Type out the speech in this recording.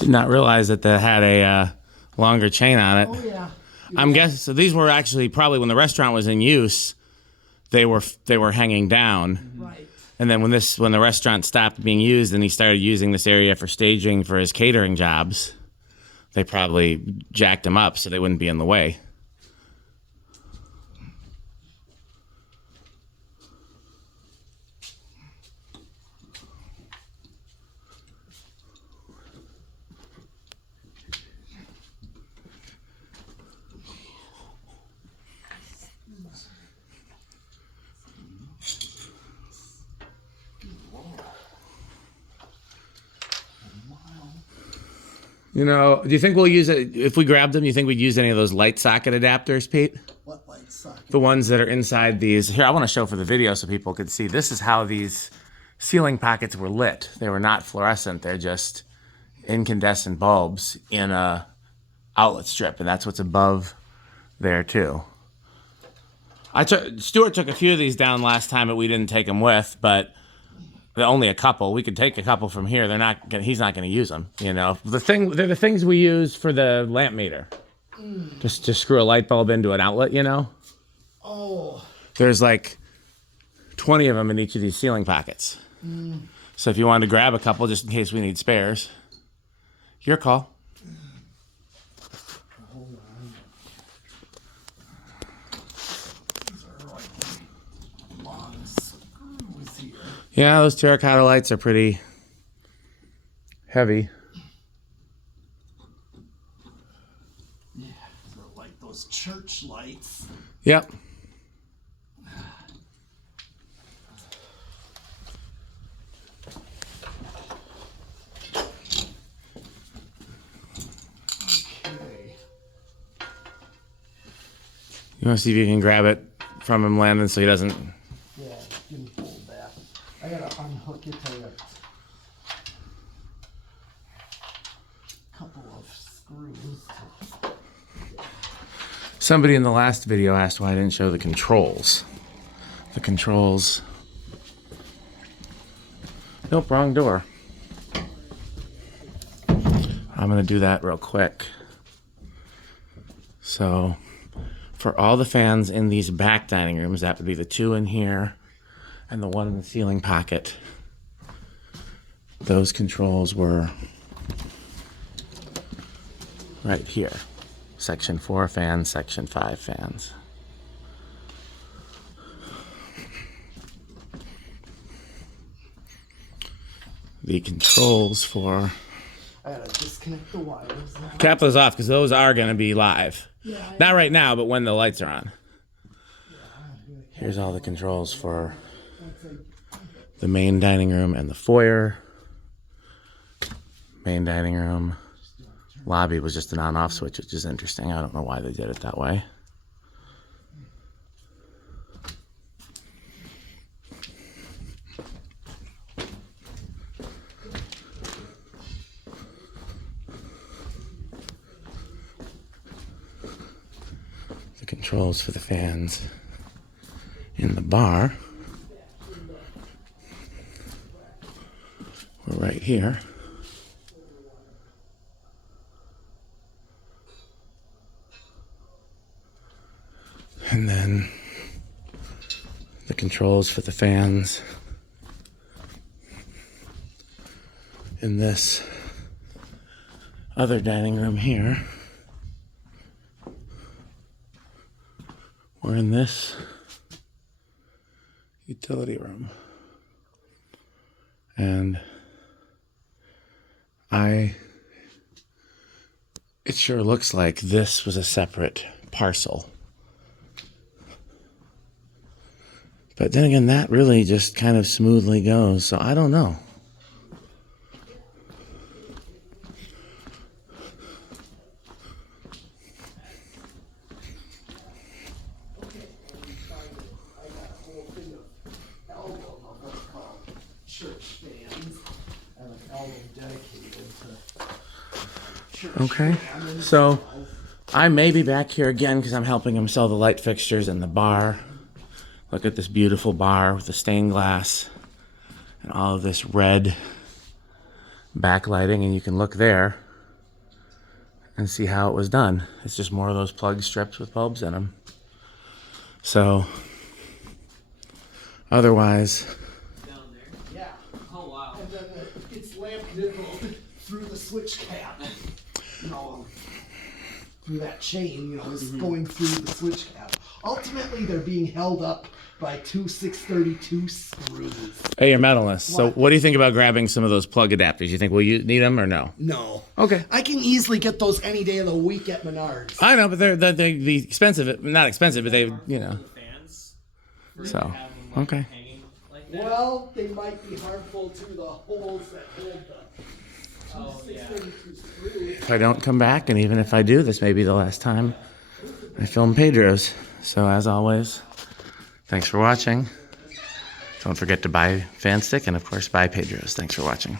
Did not realize that they had a longer chain on it. Oh yeah. I'm guessing, so these were actually probably when the restaurant was in use, they were hanging down. Right. And then when the restaurant stopped being used and he started using this area for staging for his catering jobs, they probably jacked them up so they wouldn't be in the way. You know, do you think we'll use it if we grabbed them? You think we'd use any of those light socket adapters, Pete? What light socket? The ones that are inside these. Here, I want to show for the video so people could see. This is how these ceiling pockets were lit. They were not fluorescent. They're just incandescent bulbs in a outlet strip, and that's what's above there too. Stuart took a few of these down last time, but we didn't take them with. But only a couple. We could take a couple from here. He's not going to use them. You know, they're the things we use for the lamp meter. Just to screw a light bulb into an outlet. You know. Oh. There's like 20 of them in each of these ceiling pockets. So if you wanted to grab a couple, just in case we need spares, your call. Hold on. These are like long screws here. Yeah, those terracotta lights are pretty heavy. Yeah, they're like those church lights. Yep. Okay. You want to see if you can grab it from him, Landon, so he doesn't... Yeah, you can hold that. I gotta unhook it to a couple of screws. Somebody in the last video asked why I didn't show the controls. The controls... Nope, wrong door. I'm going to do that real quick. So, for all the fans in these back dining rooms, that would be the two in here and the one in the ceiling pocket. Those controls were right here. Section 4 fans, Section 5 fans. The controls for... I gotta disconnect the wires now. Cap those off because those are going to be live. Yeah, Not right now, but when the lights are on. Here's all the controls for the main dining room and the foyer. Main dining room. Lobby was just an on-off switch, which is interesting. I don't know why they did it that way. The controls for the fans in the bar were right here. And then the controls for the fans in this other dining room here. We're in this utility room. And it sure looks like this was a separate parcel. But then again, that really just kind of smoothly goes, so I don't know. Okay, so I may be back here again because I'm helping him sell the light fixtures in the bar. Look at this beautiful bar with the stained glass and all of this red backlighting, and you can look there and see how it was done. It's just more of those plug strips with bulbs in them. So otherwise, Down there. Yeah. Oh wow. And then it's lamp nippled through the switch cap. You know, through that chain, you know, is going through the switch cap. Ultimately, they're being held up by two 632 screws. hey, you're metalist. So What? what do you think about grabbing some of those plug adapters? You think, will you need them or no? No. Okay. I can easily get those any day of the week at Menards. I know, but they're the expensive. Not expensive, but they, you know. Fans. For you So, to have them, okay. Hanging like that. Well, they might be harmful to the holes that hold the Oh yeah. 632 screws. If I don't come back, and even if I do, this may be the last time I film Pedro's. So as always, thanks for watching. Don't forget to buy Fan Stick and of course buy Pedro's. Thanks for watching.